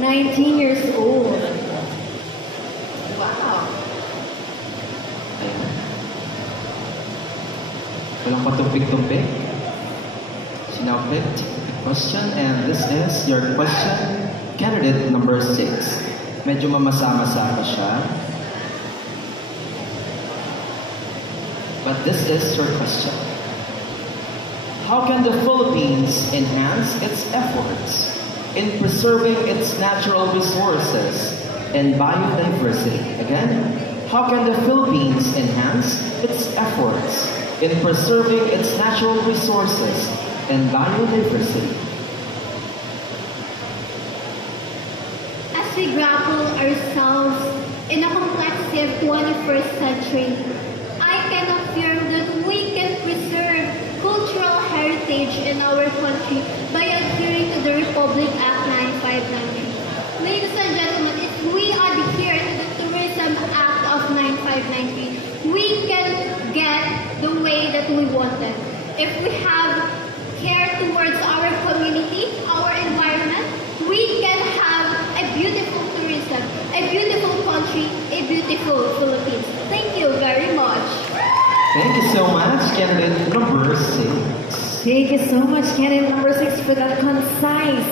19 years old. Wow. Ayan. Walang patumpik-tumpik. She now picked the question, and this is your question, candidate number 6. Medyo mamasa-masa pa siya. But this is your question. How can the Philippines enhance its efforts in preserving its natural resources and biodiversity? Again, how can the Philippines enhance its efforts in preserving its natural resources and biodiversity? As we grapple ourselves in a complex 21st century, I can affirm that we can preserve cultural heritage in our country by adhering to the Republic Act 9593. Ladies and gentlemen, if we adhere to the Tourism Act of 9593, we can get the way that we wanted. If we have care towards our community, our environment, we can have a beautiful tourism, a beautiful country, a beautiful Philippines. Thank you very much. Thank you so much, candidate number 6. Thank you so much, candidate number 6, for that concise